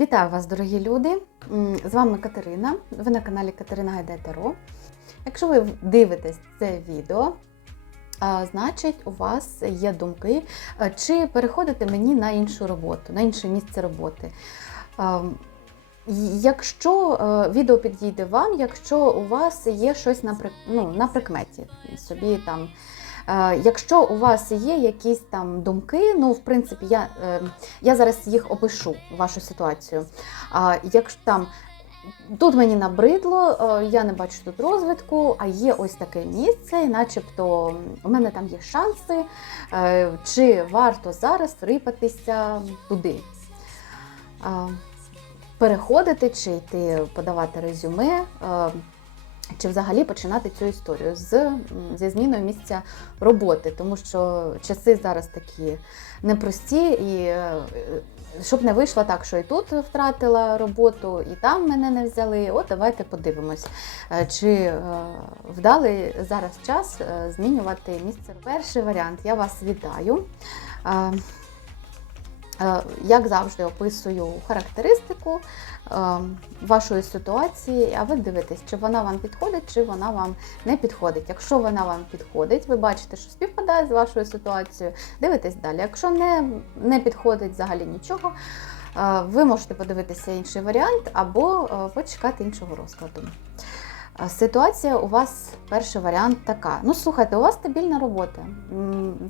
Вітаю вас, дорогі люди! З вами Катерина. Ви на каналі Катерина Гайде. Якщо ви дивитесь це відео, значить у вас є думки, чи переходити мені на іншу роботу, на інше місце роботи. Якщо відео підійде вам, якщо у вас є щось на, ну, на прикметі, собі там. Е, Якщо у вас є якісь там думки, ну в принципі, я, е, я зараз їх опишу, вашу ситуацію. Якщо там тут мені набридло, е, я не бачу тут розвитку, а є ось таке місце, і начебто у мене там є шанси, чи варто зараз рипатися туди. Переходити чи йти подавати резюме, чи взагалі починати цю історію з, зі зміною місця роботи, тому що часи зараз такі непрості, і е, щоб не вийшло так, що і тут втратила роботу, і там мене не взяли. От давайте подивимось, е, чи е, вдалий зараз час змінювати місце. Перший варіант я вас вітаю. Е, Як завжди, описую характеристику е, вашої ситуації, а ви дивитесь, чи вона вам підходить, чи вона вам не підходить. Якщо вона вам підходить, ви бачите, що співпадає з вашою ситуацією, дивитесь далі. Якщо не, не підходить взагалі нічого, е, ви можете подивитися інший варіант або почекати іншого розкладу. Ситуація у вас перший варіант така. Ну, слухайте, у вас стабільна робота.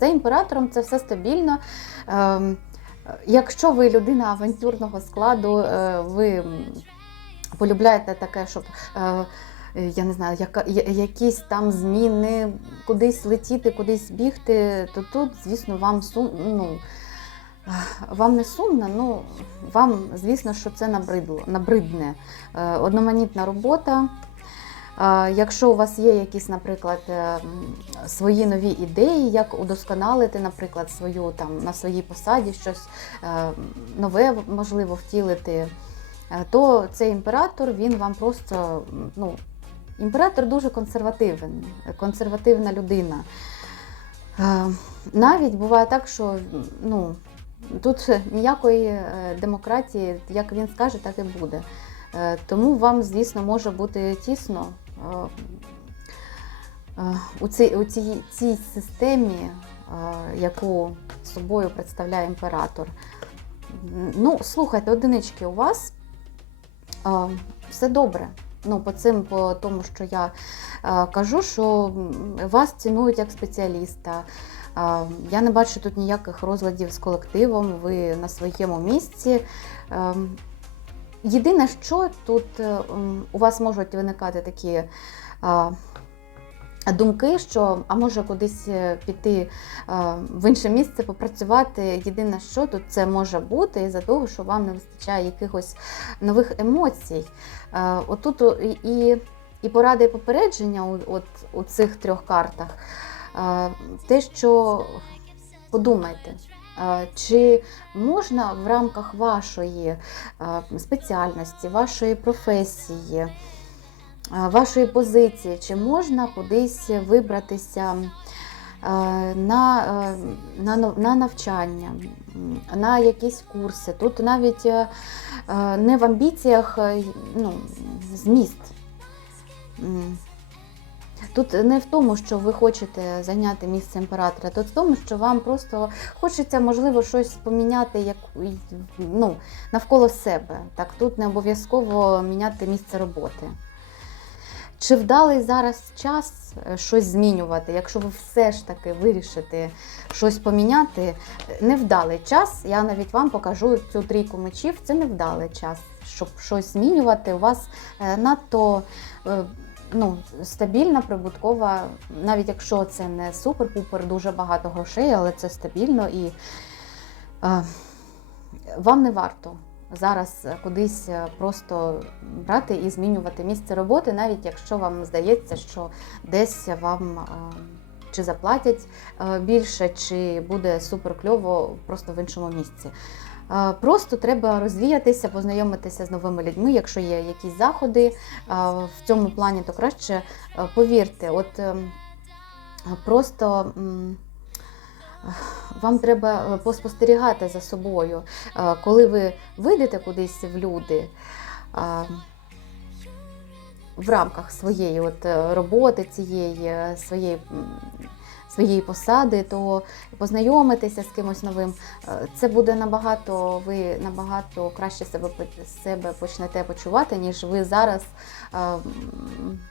За імператором це все стабільно. Якщо ви людина авантюрного складу, е, ви полюбляєте таке, щоб е, я не знаю, яка, якісь там зміни, кудись летіти, кудись бігти, то тут, звісно, вам сум, ну, вам не сумно, ну вам, звісно, що це набридло, набридне. Е, Одноманітна робота. Якщо у вас є якісь, наприклад, е, свої нові ідеї, як удосконалити, наприклад, свою там на своїй посаді щось е, нове можливо втілити, е, то цей імператор він вам просто ну, імператор дуже консервативен, консервативна людина. Навіть буває так, що ну, тут ніякої демократії, як він скаже, так і буде. Тому вам, звісно, може бути тісно у цій, у цій, цій системі, е, яку собою представляє імператор. Ну, слухайте, одинички у вас е, все добре. Ну, по цим, по тому, що я е, кажу, що вас цінують як спеціаліста. Е, я не бачу тут ніяких розладів з колективом, ви на своєму місці. Е, Єдине, що тут е, у вас можуть виникати такі думки, що а може кудись е, піти в інше місце попрацювати. Єдине, що тут це може бути із-за того, що вам не вистачає якихось нових емоцій. Е, Отут і- і, і поради і попередження у, от, у цих трьох картах. Е, Те, що подумайте. Чи можна в рамках вашої спеціальності, вашої професії, вашої позиції, чи можна кудись вибратися на, на, на навчання, на якісь курси. Тут навіть не в амбіціях ну, зміст. Тут не в тому, що ви хочете зайняти місце імператора, тут в тому, що вам просто хочеться, можливо, щось поміняти як, ну, навколо себе. Так, тут не обов'язково міняти місце роботи. Чи вдалий зараз час е, щось змінювати, якщо ви все ж таки вирішите щось поміняти? Невдалий час, я навіть вам покажу цю трійку мечів, це невдалий час, щоб щось змінювати. У вас е, надто е, ну, стабільна, прибуткова, навіть якщо це не супер-пупер, дуже багато грошей, але це стабільно і е, вам не варто зараз кудись е, просто брати і змінювати місце роботи, навіть якщо вам здається, що десь вам е, чи заплатять е, більше, чи буде супер кльово просто в іншому місці. Просто треба розвіятися, познайомитися з новими людьми. Якщо є якісь заходи в цьому плані, то краще е, повірте, от ем, просто вам треба е, поспостерігати за собою, Е, коли ви вийдете кудись в люди. В рамках своєї от роботи, цієї своєї, своєї посади, то познайомитися з кимось новим, е, це буде набагато, ви набагато краще себе, себе почнете почувати, ніж ви зараз е,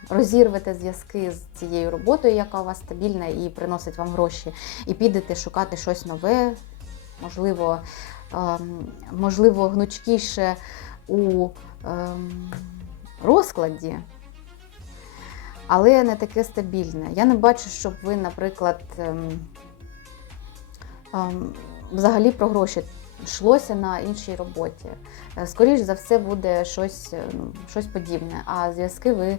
розірвете зв'язки з цією роботою, яка у вас стабільна і приносить вам гроші, і підете шукати щось нове, можливо, ем, можливо, гнучкіше у ем, розкладі. Але не таке стабільне. Я не бачу, щоб ви, наприклад, ем, ем, взагалі про гроші йшлося на іншій роботі. Е, Скоріш за все, буде щось, е, ну, щось подібне, а зв'язки ви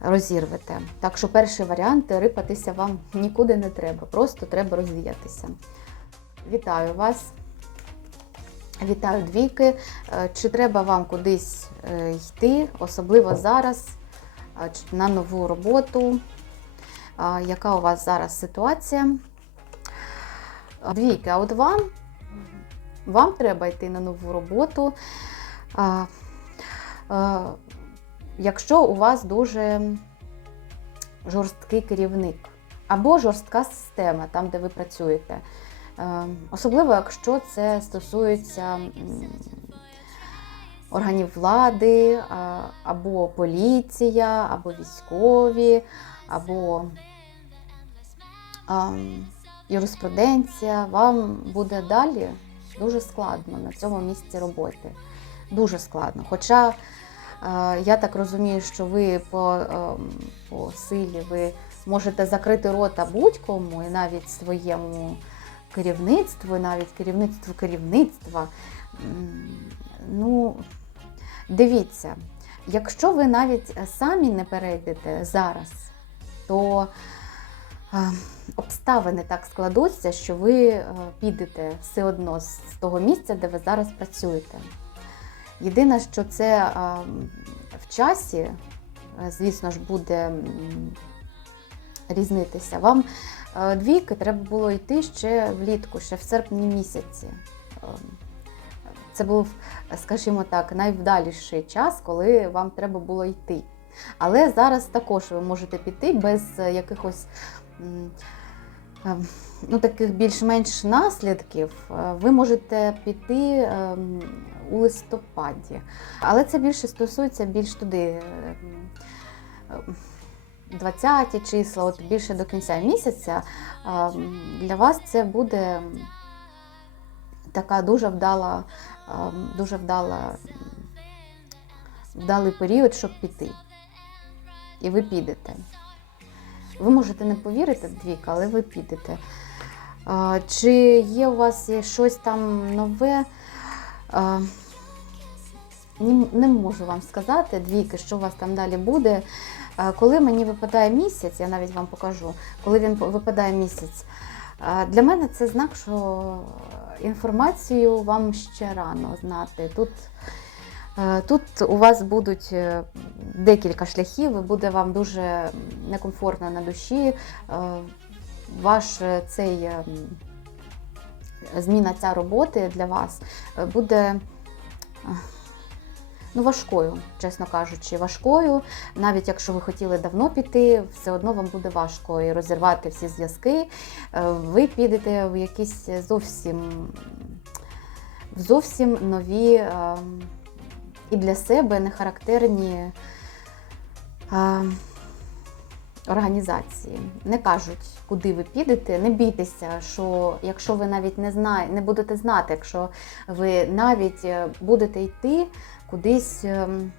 розірвете. Так що перший варіант рипатися вам нікуди не треба, просто треба розвіятися. Вітаю вас! Вітаю двійки. Е, Чи треба вам кудись йти, особливо зараз, на нову роботу? Яка у вас зараз ситуація? Двійки, а от вам, вам треба йти на нову роботу. Якщо у вас дуже жорсткий керівник або жорстка система, там, де ви працюєте. Е, Особливо, якщо це стосується органів влади, або поліція, або військові, або юриспруденція, вам буде далі дуже складно на цьому місці роботи. Дуже складно. Хоча я так розумію, що ви по, по силі ви можете закрити рота будь-кому і навіть своєму керівництву, і навіть керівництву керівництва. Ну, дивіться, якщо ви навіть самі не перейдете зараз, то е, обставини так складуться, що ви е, підете все одно з того місця, де ви зараз працюєте. Єдине, що це е, в часі, е, звісно ж, буде різнитися. Вам е, двійки треба було йти ще влітку, ще в серпні місяці. Це був, скажімо так, найвдаліший час, коли вам треба було йти. Але зараз також ви можете піти без е, якихось ем, ну, таких більш-менш наслідків. Е, Ви можете піти ем, у листопаді. Але це більше стосується більш туди. ем, ем, 20 числа, от більше до кінця місяця, для вас це буде така дуже вдала, дуже вдала, вдалий період, щоб піти. І ви підете. Ви можете не повірити в двійка, але ви підете. Чи є у вас щось там нове? Не можу вам сказати, двійки, що у вас там далі буде. Коли мені випадає місяць, я навіть вам покажу, коли він випадає місяць, для мене це знак, що інформацію вам ще рано знати. Тут, е, тут у вас будуть е, декілька шляхів, буде вам дуже некомфортно на душі. Е, Ваш цей зміна ця роботи для вас буде ну, важкою, чесно кажучи, важкою. Навіть якщо ви хотіли давно піти, все одно вам буде важко і розірвати всі зв'язки. Е, Ви підете в якісь зовсім, в зовсім нові е, і для себе нехарактерні е, організації. Не кажуть, куди ви підете. Не бійтеся, що якщо ви навіть не знає, не будете знати, якщо ви навіть е, будете йти кудись, ем,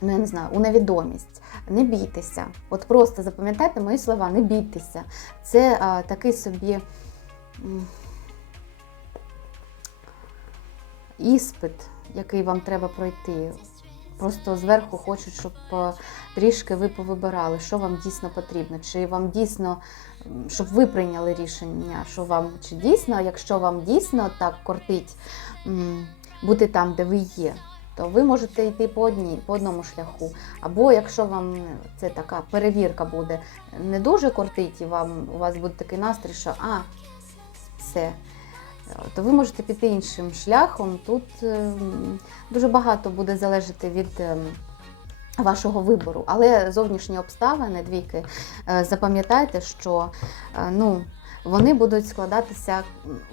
ну я не знаю, у невідомість. Не бійтеся. От просто запам'ятайте мої слова, не бійтеся. Це а, такий собі іспит, який вам треба пройти. Просто зверху хочуть, щоб е, трішки ви повибирали, що вам дійсно потрібно, чи вам дійсно, щоб ви прийняли рішення, що вам чи дійсно, якщо вам дійсно так кортить бути там, де ви є, Тобто ви можете йти по одній, по одному шляху. Або якщо вам це така перевірка буде не дуже кортить, і вам у вас буде такий настрій, що а, все, то ви можете піти іншим шляхом. Тут ем, дуже багато буде залежати від ем, вашого вибору. Але зовнішні обставини, двійки, е, запам'ятайте, що е, ну, вони будуть складатися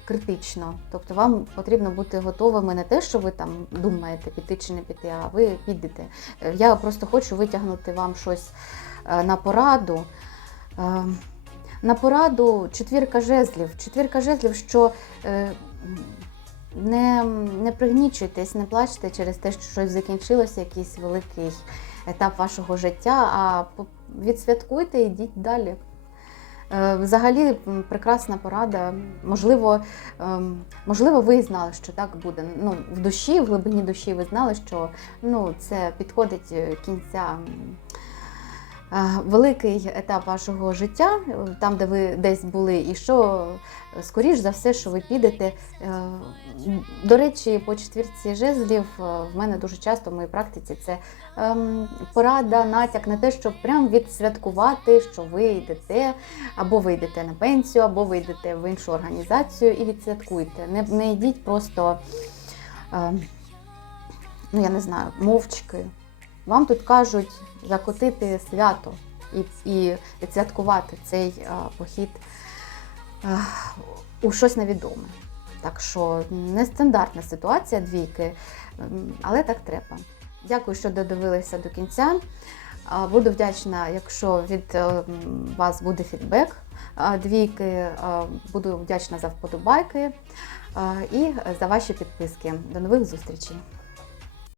критично. Тобто вам потрібно бути готовими не те, що ви там думаєте, піти чи не піти, а ви підете. Е, Я просто хочу витягнути вам щось е, на пораду. На пораду четвірка жезлів. Четвірка жезлів, що е, не, не пригнічуйтесь, не плачте через те, що щось закінчилося, якийсь великий етап вашого життя, а відсвяткуйте і йдіть далі. Е, Взагалі прекрасна порада. Можливо, ем, можливо, ви знали, що так буде. Ну, в душі, в глибині душі ви знали, що ну, це підходить е, кінця. Великий етап вашого життя, е, там, де ви десь були, і що е, скоріш за все, що ви підете. Е, До речі, по четвірці жезлів в мене дуже часто в моїй практиці це ем, порада, натяк на те, щоб прям відсвяткувати, що ви йдете, або ви йдете на пенсію, або ви йдете в іншу організацію і відсвяткуйте. Не, не йдіть просто, ем, ну я не знаю, мовчки. Вам тут кажуть закотити свято і, і відсвяткувати цей е, похід е, у щось невідоме. Так що нестандартна ситуація двійки, але так треба. Дякую, що додивилися до кінця. Буду вдячна, якщо від е, вас буде фідбек двійки. Буду вдячна за вподобайки і за ваші підписки. До нових зустрічей!